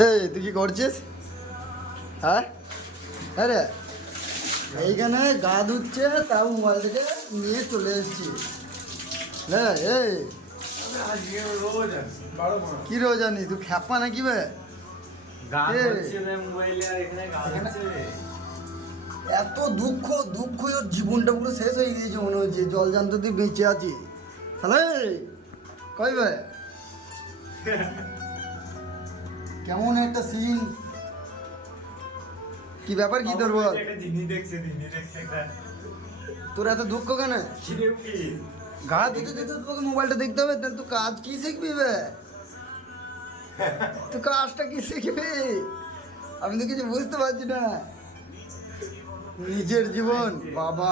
এই তুই কি করছিস? হ্যাঁ আরে এইখানে গা ধুচ্ছে, তাও মোবাইল থেকে নিয়ে চলে এসেছি। হ্যাঁ এই কি রোজ জানি তুই খ্যাপা নাকি বে? এত দুঃখ দুঃখ, ওর জীবনটা পুরো শেষ হয়ে গিয়েছে মনে হচ্ছে। জল জানতে তুই বেঁচে আছিস তাহলে কই বে? কেমন একটা সিন, কি ব্যাপার কি তোর বল? তোর এত দুঃখ কেন? গা ধুতে দিতে তোকে মোবাইলটা দেখতে হবে, তাহলে তুই কাজ কি শিখবি বে? তুই কাজটা কি শিখবি? আমি তো কিছু বুঝতে পারছি না। নিজের জীবন বাবা,